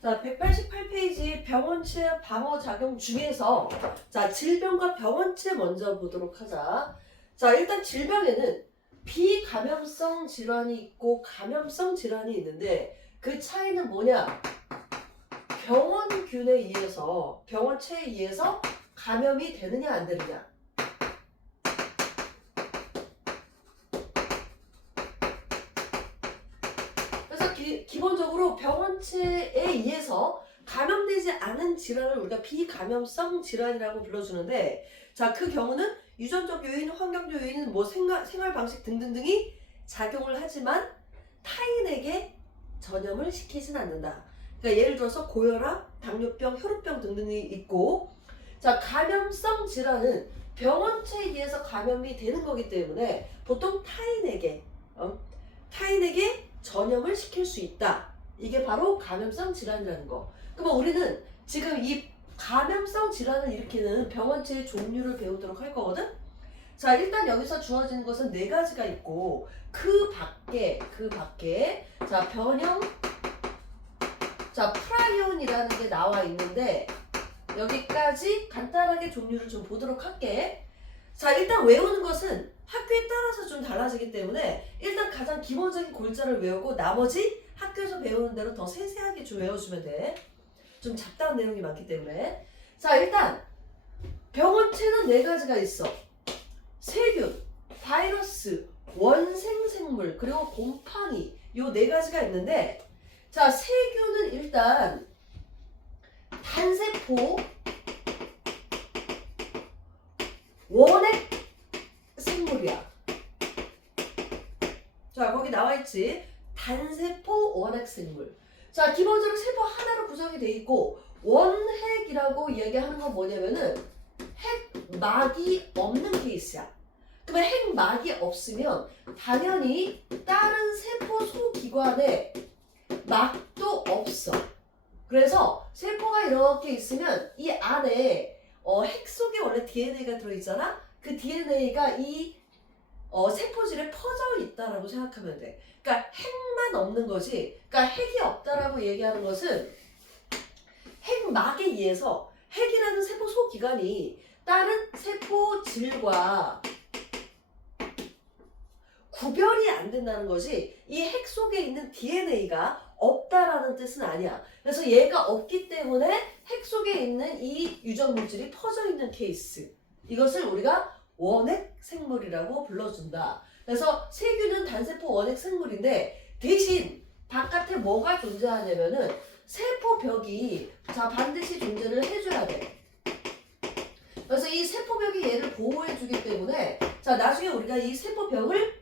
자, 188페이지 병원체 방어작용 중에서 자, 질병과 병원체 먼저 보도록 하자. 자, 일단 질병에는 비감염성 질환이 있고 감염성 질환이 있는데 그 차이는 뭐냐? 병원균에 의해서, 병원체에 의해서 감염이 되느냐 안 되느냐. 그래서 기본적으로 병원체에 의해서 감염되지 않은 질환을 우리가 비감염성 질환이라고 불러주는데, 자, 그 경우는 유전적 요인, 환경적 요인, 뭐 생활 방식 등등등이 작용을 하지만 타인에게 전염을 시키진 않는다. 그러니까 예를 들어서 고혈압, 당뇨병, 혈우병 등등이 있고, 자, 감염성 질환은 병원체에 의해서 감염이 되는 거기 때문에 보통 타인에게 전염을 시킬 수 있다. 이게 바로 감염성 질환이라는 거. 그러면 우리는 지금 이 감염성 질환을 일으키는 병원체의 종류를 배우도록 할 거거든? 자, 일단 여기서 주어지는 것은 네 가지가 있고, 그 밖에, 자, 변형, 자, 프라이온이라는 게 나와 있는데, 여기까지 간단하게 종류를 좀 보도록 할게. 자, 일단 외우는 것은 학교에 따라서 좀 달라지기 때문에 일단 가장 기본적인 골자를 외우고 나머지 학교에서 배우는 대로 더 세세하게 좀 외워주면 돼. 좀 잡다한 내용이 많기 때문에. 자, 일단 병원체는 네 가지가 있어. 세균, 바이러스, 원생생물, 그리고 곰팡이, 요 네 가지가 있는데, 자, 세균은 일단 단세포, 원핵 생물이야. 자, 거기 나와 있지. 단세포 원핵 생물. 자, 기본적으로 세포 하나로 구성이 돼 있고, 원핵이라고 이야기하는 건 뭐냐면은 핵막이 없는 케이스야. 그러면 핵막이 없으면 당연히 다른 세포 소기관에 막도 없어. 그래서 세포가 이렇게 있으면 이 안에 핵 속에 원래 DNA가 들어있잖아? 그 DNA가 이 세포질에 퍼져 있다라고 생각하면 돼. 그러니까 핵만 없는 거지. 그러니까 핵이 없다라고 얘기하는 것은 핵막에 의해서 핵이라는 세포 소기관이 다른 세포질과 구별이 안 된다는 것이 이 핵 속에 있는 DNA가 없다라는 뜻은 아니야. 그래서 얘가 없기 때문에 핵 속에 있는 이 유전 물질이 퍼져 있는 케이스. 이것을 우리가 원핵 생물이라고 불러준다. 그래서 세균은 단세포 원핵 생물인데 대신 바깥에 뭐가 존재하냐면은 세포벽이 자 반드시 존재를 해줘야 돼. 그래서 이 세포벽이 얘를 보호해주기 때문에 자 나중에 우리가 이 세포벽을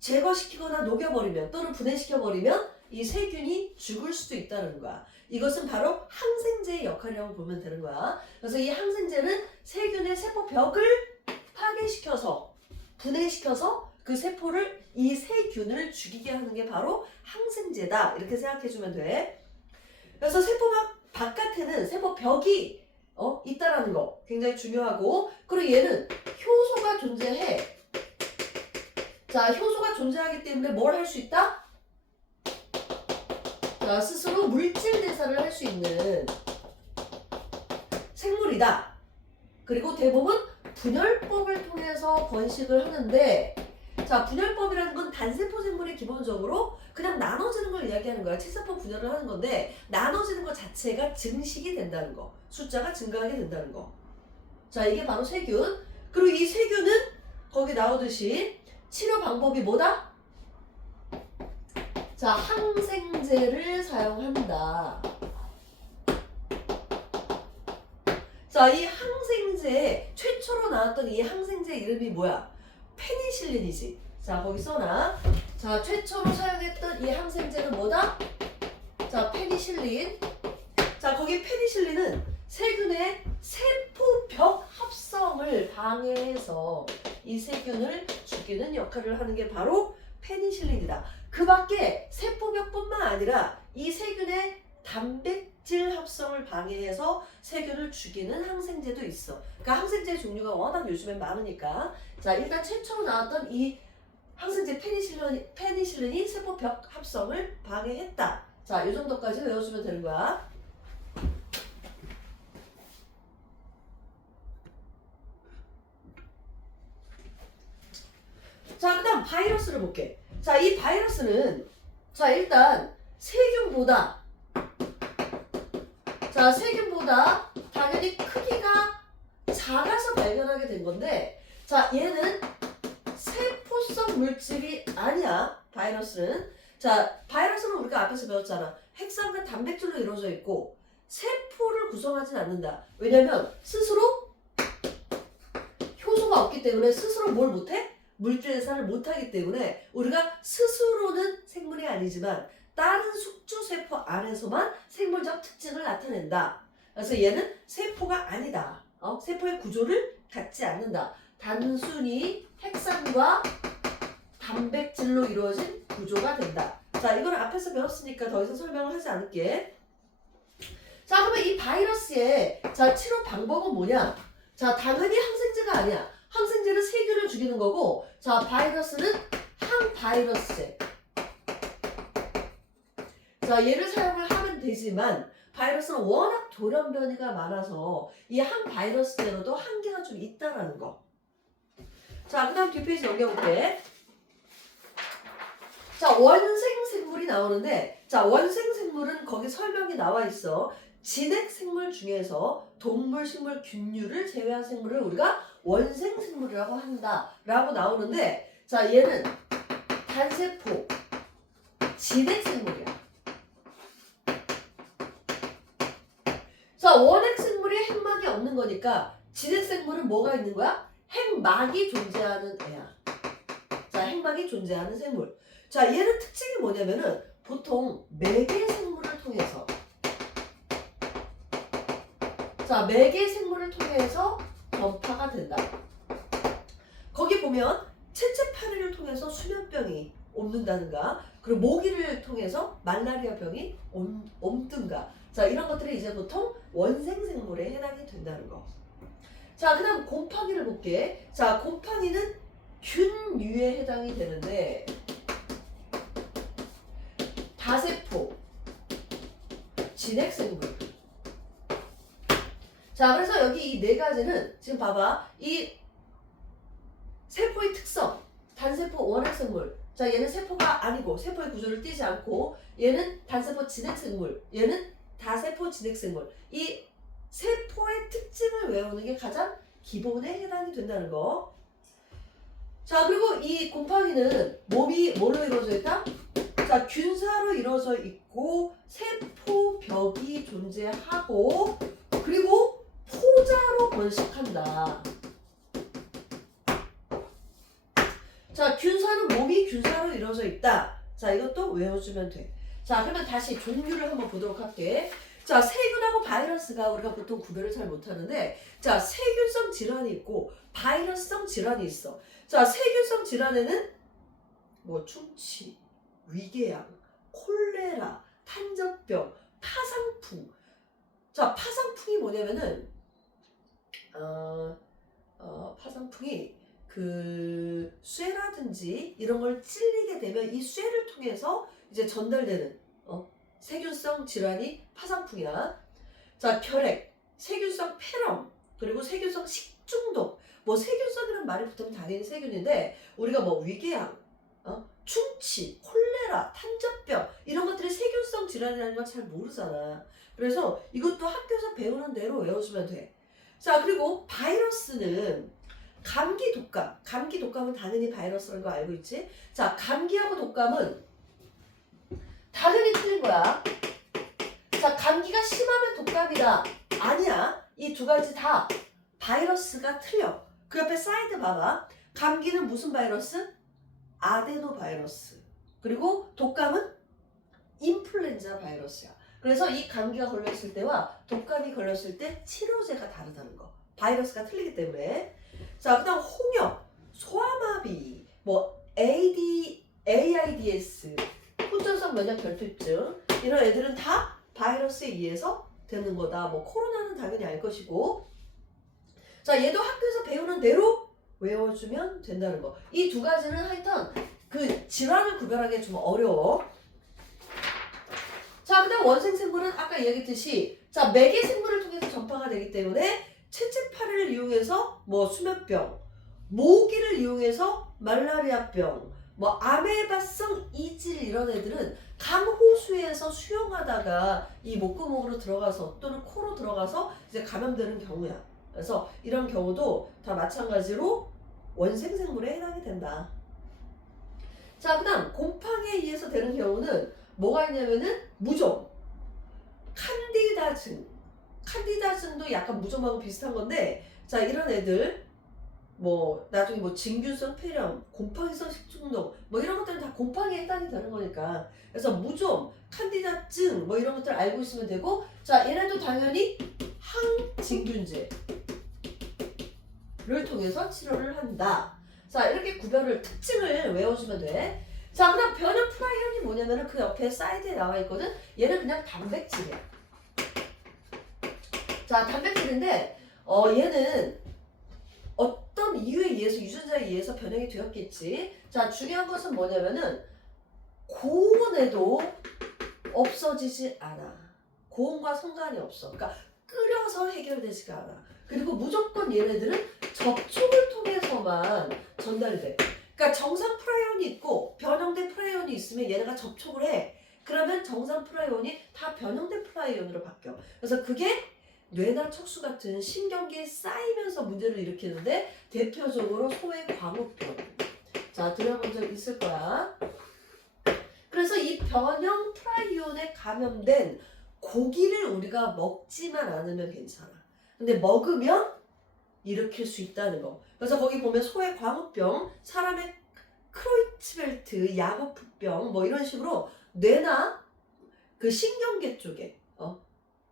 제거시키거나 녹여버리면 또는 분해시켜버리면 이 세균이 죽을 수도 있다는 거야. 이것은 바로 항생제의 역할이라고 보면 되는 거야. 그래서 이 항생제는 세균의 세포벽을 파괴시켜서 분해시켜서 그 세포를 이 세균을 죽이게 하는 게 바로 항생제다. 이렇게 생각해주면 돼. 그래서 세포막 바깥에는 세포벽이 있다라는 거 굉장히 중요하고 그리고 얘는 효소가 존재해. 자, 효소가 존재하기 때문에 뭘 할 수 있다? 자, 스스로 물질 대사를 할 수 있는 생물이다. 그리고 대부분 분열법을 통해서 번식을 하는데 자, 분열법이라는 건 단세포 생물이 기본적으로 그냥 나눠지는 걸 이야기하는 거야. 칠세포 분열을 하는 건데 나눠지는 것 자체가 증식이 된다는 거. 숫자가 증가하게 된다는 거. 자, 이게 바로 세균. 그리고 이 세균은 거기 나오듯이 치료 방법이 뭐다? 자, 항생제를 사용한다. 자, 이 항생제 최초로 나왔던 이 항생제 이름이 뭐야? 페니실린이지. 자, 거기 써놔. 자, 최초로 사용했던 이 항생제는 뭐다? 자, 페니실린. 자, 거기 페니실린은 세균의 세포벽 합성을 방해해서 이 세균을 죽이는 역할을 하는 게 바로 페니실린이다. 그 밖에 세포벽뿐만 아니라 이 세균의 단백질 합성을 방해해서 세균을 죽이는 항생제도 있어. 그러니까 항생제 종류가 워낙 요즘엔 많으니까. 자, 일단 최초로 나왔던 이 항생제 페니실린이 세포벽 합성을 방해했다. 자, 이 정도까지 외워주면 되는 거야. 자, 그 다음 바이러스를 볼게. 자, 이 바이러스는 자, 일단 세균보다 자, 세균보다 당연히 크기가 작아서 발견하게 된 건데 자, 얘는 세포성 물질이 아니야. 바이러스는. 자, 바이러스는 우리가 앞에서 배웠잖아. 핵산과 단백질로 이루어져 있고 세포를 구성하진 않는다. 왜냐면 스스로 효소가 없기 때문에 스스로 뭘 못해? 물질 대사를 못하기 때문에 우리가 스스로는 생물이 아니지만 다른 숙주세포 안에서만 생물적 특징을 나타낸다. 그래서 얘는 세포가 아니다. 세포의 구조를 갖지 않는다. 단순히 핵산과 단백질로 이루어진 구조가 된다. 자, 이걸 앞에서 배웠으니까 더 이상 설명을 하지 않을게. 자, 그러면 이 바이러스의 자, 치료 방법은 뭐냐? 자, 당연히 항생제가 아니야. 항생제는 세균을 죽이는 거고, 자, 바이러스는 항바이러스제. 자, 얘를 사용을 하면 되지만 바이러스는 워낙 돌연변이가 많아서 이 항바이러스제로도 한계가 좀 있다라는 거. 자, 그 다음 뒷페이지 넘겨볼게. 자, 원생생물이 나오는데 자, 원생생물은 거기 설명이 나와 있어. 진핵생물 중에서 동물, 식물, 균류를 제외한 생물을 우리가 원생생물이라고 한다 라고 나오는데 자, 얘는 단세포 진핵생물이야. 자, 원핵생물이 핵막이 없는 거니까 진핵생물은 뭐가 있는 거야? 핵막이 존재하는 애야. 자, 핵막이 존재하는 생물. 자, 얘는 특징이 뭐냐면은 보통 매개생물을 통해서 자, 매개생물을 통해서 전파가 된다. 거기 보면 채채파리를 통해서 수면병이 옮는다든가 그리고 모기를 통해서 말라리아 병이 옮든가 자, 이런 것들이 이제 보통 원생생물에 해당이 된다는 거. 자, 그 다음 곰팡이를 볼게. 자, 곰팡이는 균류에 해당이 되는데 다세포 진핵생물. 자, 그래서 여기 이 네 가지는 지금 봐봐. 이 세포의 특성, 단세포 원핵생물. 자, 얘는 세포가 아니고 세포의 구조를 띠지 않고 얘는 단세포 진핵생물, 얘는 다세포 진핵생물. 이 세포의 특징을 외우는 게 가장 기본에 해당이 된다는 거. 자, 그리고 이 곰팡이는 몸이 뭘로 이루어져 있다? 자, 균사로 이루어져 있고 세포벽이 존재하고 그리고 포자로 번식한다. 자, 균사는 몸이 균사로 이루어져 있다. 자, 이것도 외워주면 돼. 자, 그러면 다시 종류를 한번 보도록 할게. 자, 세균하고 바이러스가 우리가 보통 구별을 잘 못하는데 자, 세균성 질환이 있고 바이러스성 질환이 있어. 자, 세균성 질환에는 뭐 충치, 위궤양, 콜레라, 탄저병, 파상풍. 자, 파상풍이 뭐냐면은 파상풍이 그 쇠라든지 이런 걸 찔리게 되면 이 쇠를 통해서 이제 전달되는 세균성 질환이 파상풍이야. 자, 결핵, 세균성 폐렴, 그리고 세균성 식중독. 뭐 세균성이라는 말이 붙으면 당연히 세균인데 우리가 뭐 위궤양, 충치, 콜레라, 탄저병 이런 것들이 세균성 질환이라는 걸 잘 모르잖아. 그래서 이것도 학교에서 배우는 대로 외워주면 돼. 자, 그리고 바이러스는 감기, 독감. 감기, 독감은 당연히 바이러스라는 거 알고 있지? 자, 감기하고 독감은 당연히 틀린 거야. 자, 감기가 심하면 독감이다. 아니야. 이 두 가지 다 바이러스가 틀려. 그 옆에 사이드 봐봐. 감기는 무슨 바이러스? 아데노 바이러스. 그리고 독감은 인플루엔자 바이러스야. 그래서 이 감기가 걸렸을 때와 독감이 걸렸을 때 치료제가 다르다는 거. 바이러스가 틀리기 때문에. 자, 그 다음 홍역, 소아마비, 뭐 AIDS, 후천성 면역 결핍증 이런 애들은 다 바이러스에 의해서 되는 거다. 뭐 코로나는 당연히 알 것이고. 자, 얘도 학교에서 배우는 대로 외워주면 된다는 거. 이 두 가지는 하여튼 그 질환을 구별하기 좀 어려워. 원생생물은 아까 얘기했듯이 자 매개 생물을 통해서 전파가 되기 때문에 채채파리를 이용해서 뭐 수면병, 모기를 이용해서 말라리아병, 뭐 아메바성 이질 이런 애들은 강호수에서 수영하다가 이 목구멍으로 들어가서 또는 코로 들어가서 이제 감염되는 경우야. 그래서 이런 경우도 다 마찬가지로 원생생물에 해당이 된다. 자, 그다음 곰팡이에 의해서 되는 경우는 뭐가 있냐면은 무좀, 칸디다증. 칸디다증도 약간 무좀하고 비슷한 건데, 자 이런 애들 뭐 나중에 뭐 진균성 폐렴, 곰팡이성 식중독 뭐 이런 것들은 다 곰팡이에 해당이 되는 거니까. 그래서 무좀, 칸디다증 뭐 이런 것들 알고 있으면 되고, 자 얘네도 당연히 항진균제를 통해서 치료를 한다. 자 이렇게 구별을 특징을 외워주면 돼. 자 그다음 변형 프라이온이 뭐냐면은 그 옆에 사이드에 나와 있거든. 얘는 그냥 단백질이야. 자 단백질인데 얘는 어떤 이유에 의해서 유전자에 의해서 변형이 되었겠지. 자 중요한 것은 뭐냐면은 고온에도 없어지지 않아. 고온과 상관이 없어. 그러니까 끓여서 해결되지가 않아. 그리고 무조건 얘네들은 접촉을 통해서만 전달이 돼. 그러니까 정상 프라이온이 있고 변형된 프라이온이 있으면 얘네가 접촉을 해. 그러면 정상 프라이온이 다 변형된 프라이온으로 바뀌어. 그래서 그게 뇌나 척수 같은 신경계에 쌓이면서 문제를 일으키는데 대표적으로 소의 광우병. 자 들어본 적 있을 거야. 그래서 이 변형 프라이온에 감염된 고기를 우리가 먹지만 않으면 괜찮아. 근데 먹으면 일으킬 수 있다는 거. 그래서 거기 보면 소의 광우병, 사람의 크로이츠벨트, 야고프병 뭐 이런 식으로 뇌나 그 신경계 쪽에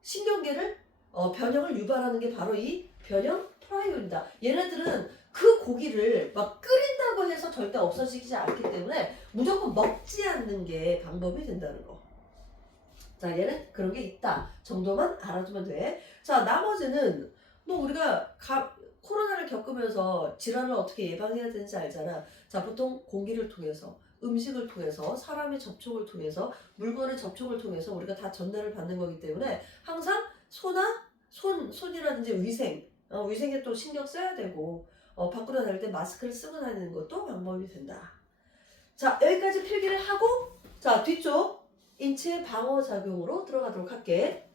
신경계를 변형을 유발하는 게 바로 이 변형 프라이온이다. 얘네들은 그 고기를 막 끓인다고 해서 절대 없어지지 않기 때문에 무조건 먹지 않는 게 방법이 된다는 거. 자 얘는 그런 게 있다 정도만 알아두면 돼. 자 나머지는 뭐 우리가 코로나를 겪으면서 질환을 어떻게 예방해야 되는지 알잖아. 자 보통 공기를 통해서, 음식을 통해서, 사람의 접촉을 통해서, 물건의 접촉을 통해서 우리가 다 전달을 받는 거기 때문에 항상 손이라든지 위생에 또 신경 써야 되고 밖으로 나갈 때 마스크를 쓰고 다니는 것도 방법이 된다. 자 여기까지 필기를 하고 자 뒤쪽 인체 방어 작용으로 들어가도록 할게.